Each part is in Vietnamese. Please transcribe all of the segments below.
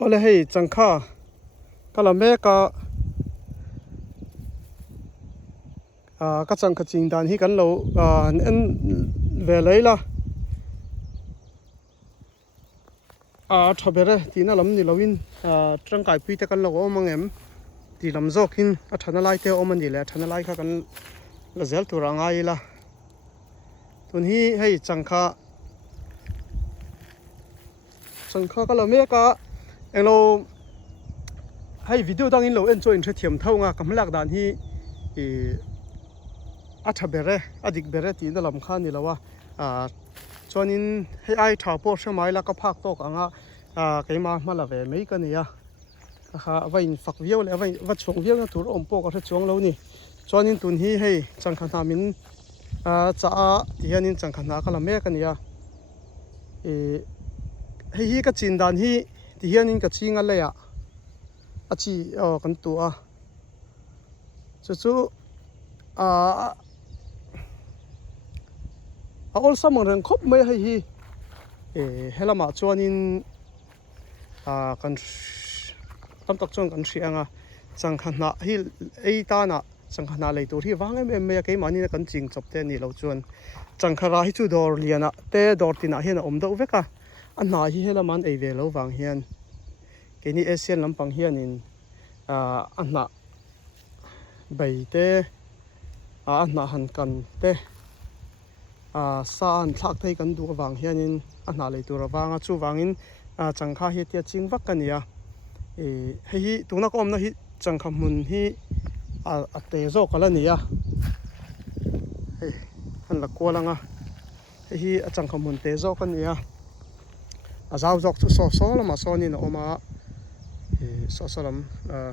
ole hei changkha kala me ka ka changkha ching dan hi kan lo en ve leila thabere tina lam ni lovin tangkai pui te kan lo omangem ti lam zokin thana lai te omani le thana lai kha kan la zel turanga ila tun hi hei changkha kala me ka elo hay video đang in lâu enjoy in thiểm thâu nga cầm lạc đàn hi acha bere adik bere ti na lam khan ni lawa chuan in hay ai tha po se mai la ka phak tok anga keima mala ve mei ka nia kha vain fak viau le vain wat chong viau na tur om po ka chong lo ni chuan in tun hi hei changkha na min cha ti hianin changkha na kala me ka nia hei hi ka chin dan hi ti hianin ka chinga le ya achi kan tu chu ol samang reng khop mai hei hi helama chuanin kan tam tak chong kan hrianga changkha na hi ei ta na changkha na leitur hi wang em me ke mani na kan ching chop te ni lo chuan changkha ra hi chu dor liana te dor tina hian om do veka anna hi helaman ei ve lo wang hian ke ni asian lampang hian in anna bai te anna han kan te sa an thak thei kan du wang hianin anna leitur awanga chu wangin changkha hi tia chingwak kania hi tuna kom na hi changkha mun hi te zo kala nia hei an la kolanga hi changkha mun te zo kania azau zok chu so lama so ni na oma so salam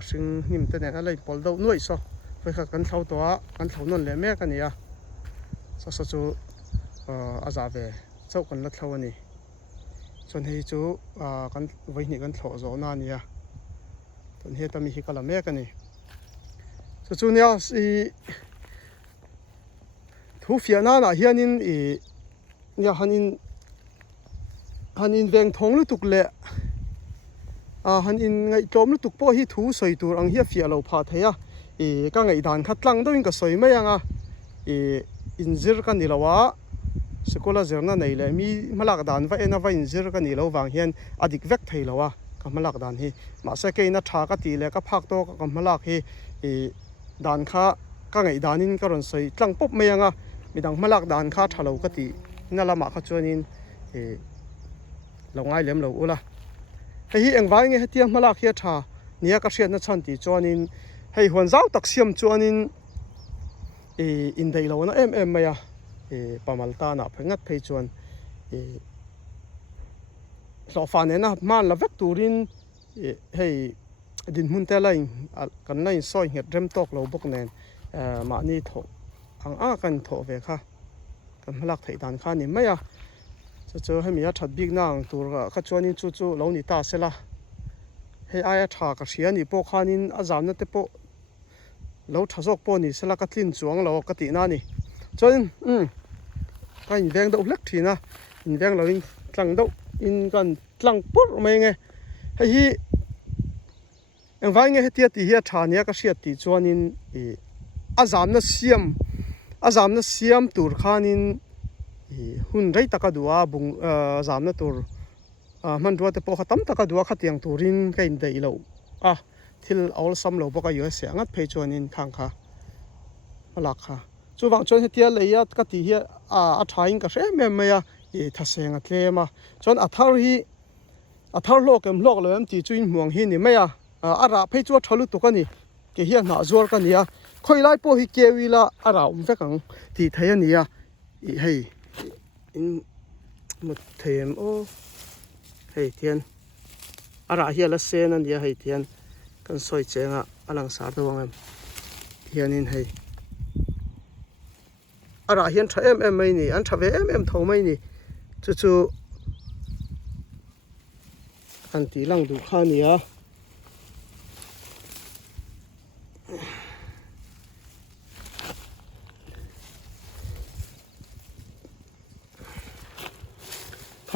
sing nim te na lai pol do noi so vai kha kan thau to kan thau non le me kania so chu aza ve chau kan la thau ani chon hei chu kan vai ni kan thlo zo na nia ton he tami hi kala me kani chu nia i thu fiana na hianin nia hanin veng thong lu tuk le hanin ngai tlom lu tuk po hi thu soi tur ang hi fia lo pha theya ka ngai dan kha tlang do in ka soi mai anga injir kan ni lawa sekola zerna nei le mi malak dan va ena va injir kan ni lo wang hian adik vek thei lawa ka malak dan hi ma se ke na tha ka ti le ka phak to ka malak hi dan kha ka ngai danin ka ron soi tlang pop mai anga midang malak dan kha thalo ka ti na lama kha chuanin lo ngai lem lo ula hei engwai nge hetiam malak hi tha nia ka hriat na chan ti chuanin hei huan zau tak siam chuanin in dei lo na em maya pamalta na phengat phei chuan lo fa ne na man la vek turin hei din mun te lain kan lain soi het rem tok lo bok nen ma ni tho ang kan tho ve kha kan malak thei dan kha ni maya chu hemi a that big nang tur kha chuanin chu lo ni ta sela hei aya tha ka hria ni po khanin azam na te po lo thazok po ni sela ka tlin chuang lo ka ti na ni chuan ka in veng do hlek thina in veng lo in tlang do in kan tlang pur mai nge hei ang vai nge hetia ti hi tha nia ka hriat ti chuanin azam na siam tur khanin hun rei taka duwa bung zam na tur man ruwa te po khatam taka duwa khatiang turin ka in dei lo thil awl sam lo boka yo se angat phei chuanin khang kha malak kha chu wang chuan hetia leia ka ti hi a thain ka hre me me ya thasenga tlema chuan athar lokem lok lo em ti chuin muang hi ni me ya ara phei chu thalu tu ka ni ke hi na zuar ka nia khoi lai po hi kewila ara vekang ti thaya nia hei in một thêm hei thian ara hi la sen an dia hei thian kan soi chenga alang sa do wangam hianin hei ara hian tha em mai ni an tha ve em tho mai ni chu an ti lang du kha nia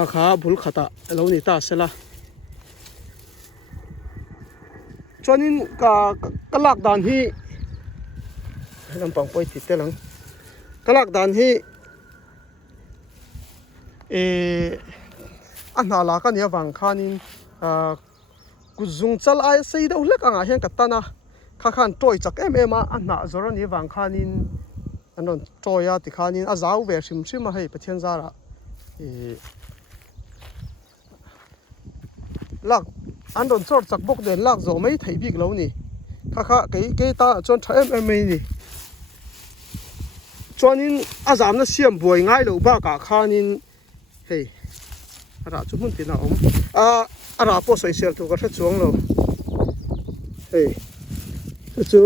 kha bul khata lo ni ta sela chuanin ka lak dan hi lampang poi ti te lang ka lak dan hi na la ka nia wang khanin ku zung chal ai sei do lek anga hian ka tana kha khan troi chak em a na zora ni wang khanin anon troya ti khanin a zau ve shim shim a hei pathian zara lak an don chor chak bok den lak zo mai thei bik lo ni kha ke ta chon tha em mai ni chuanin azam na siam buai ngai lo ba ka khanin hei ara chu mun tina om ara po soi sel tu ka thla chuang lo hei chu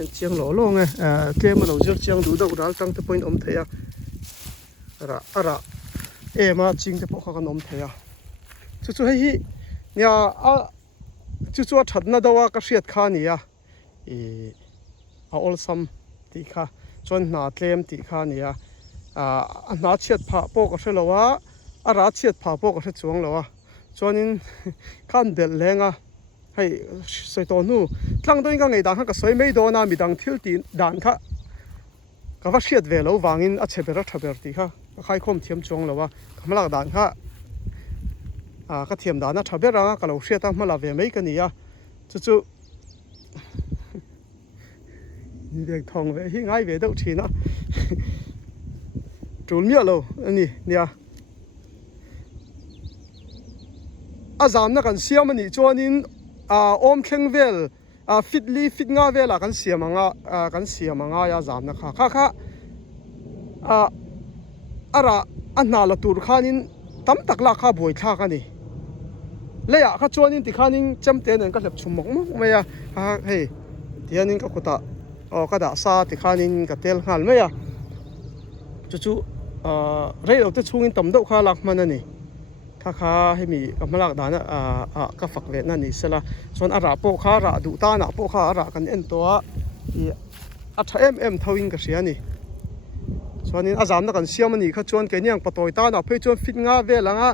en chiang lo lo nge ke ma lo jer chiang du do dal tang te point om theya ara ma ching te po kha kan om theya chu hei nia chu that na dawa ka hriat kha ni a ol sam ti kha chon na tlem ti kha ni a na chiat pha po ka hrelowa ara chiat pha po ka hre chuang lowa chuanin khan del lenga hei soi to nu tlang doin ka ngei dan kha ka soi mei do na mi dang thil ti dan kha ka va hriat ve lo wangin a chebera thaber ti kha khai khom thiam chuang lowa kamlak dan kha ka thiam dana thabera ka lo hriat a hmala ve mei ka ni a chu việc thòng về hi ngay về đâu chỉ nó trốn miệng lâu anh nè giảm nó cần xiêm anh cho nên ôm khen vel fit nga vel là cần xiêm mà nga ya giảm nó khá ara anh nào là tur khanin tắm tắc là khá bồi khá cái này lấy khá cho nên thì khanin chấm tiền nên các lập chum mốc mày hey thì anh các cô ta ka da sa ti khanin ka tel hal mai a chu rei lo te chungin tam do kha lak man ani kha hemi ka malak dana ka fak ve na ni sela chon ara po kha ra du ta na po kha ara kan en to a tha em thawing ka sia ni chuanin azam na kan siam ani kha chuan ke niang patoi ta na phei chuan fit nga ve langa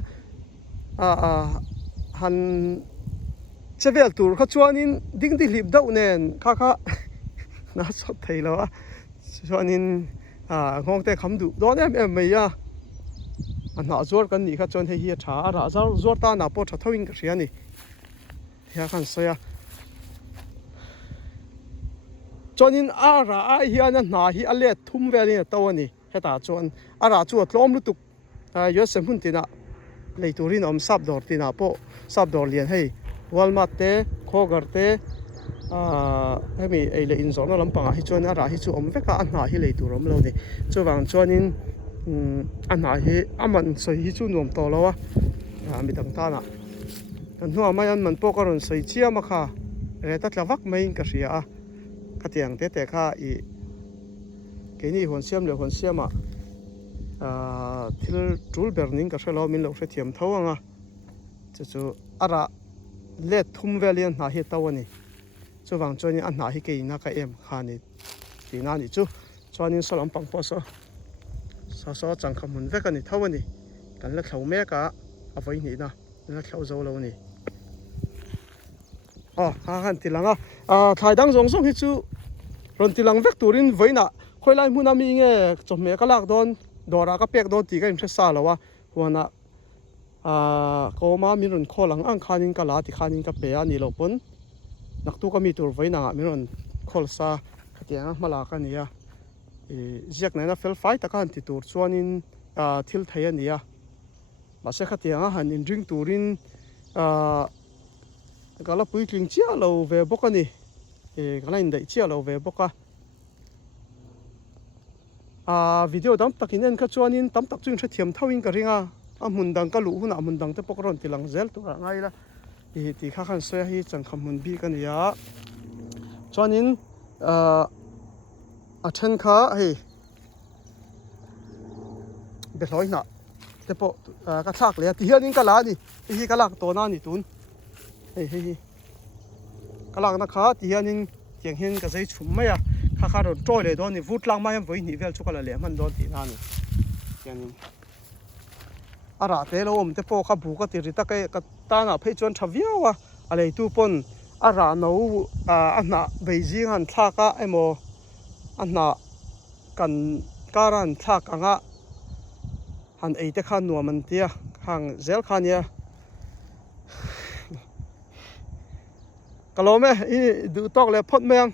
han chevel tur kha chuanin ding di hlip deuh nen kha na sot thei lo a chuanin ngong te kham du don em mai a na zor kan ni kha chon he hi tha ra zor ta na po tha thawing ka ria ni ya kan soya chuanin ara hian na hi a let thum ve ni to ani heta chuan ara chu tlom lu tuk yo sem hun tina leiturin om sap dor tina po sap dor lian hei walmart te khogar te hemi ei le in zona lampanga hi chuan ara hi chu om veka anna hi leitur om lo ni chuwang chuanin anna hi aman soi hi chu nuam to lowa mi dang ta na kan hnuwa mai an man po karon soi chiama kha re ta tlawak mai ka ria a ka tiang te kha i ke ni hon siama thil tul berning ka hrelo min lo hre thiam thawanga chu ara let thum velian na hi tawani chuwang chuanin a hna hi ke ina ka em khani tina ni chu chuanin solam pang po so changkham hun vek ani thawani kan la thlau me ka avoi ni na la thlau zo lo ni han tilanga thai dang zong hi chu ron tilang vek turin voina khoilai hmuna mi nge chome ka lak don dora ka pek don ti ka in sa lawa huana ko ma mi ron kholang ang khanin ka la ti khanin ka pe ani lo pon naktu ka mi tur voina mi ron khol sa khatianga mala ka nia ziak na fel fai ta kan ti tur chuanin thil thei ania ma se khatianga han in ring turin gala pui tling chia lo ve bokani gala in dai chia lo ve boka video dam takin en kha chuanin tam tak chung thiam thawin ka ringa mundang ka lu huna mundang te pokron tilang zel tu ngai la ti kha khan soya hi changkham mun bi kan ya chuanin a then kha hei be hloi na te po ka thak le ti hian in ka la ni hi ka lak to na ni tun hei ka lak na kha ti hian in tiang hian ka zai chum mai a kha ron troi le don ni vut lang mai voi ni vel chu ka la le man don ti na ni tiang ara te lo om te po kha bu ka ti ri ta ke ka ta na phei chuan thaviawa a lei tu pon ara no a na beijing han thla ka emo a na kan karan thak anga han eite khan nuam an tia hang zel khania kalome i du tok le phot meng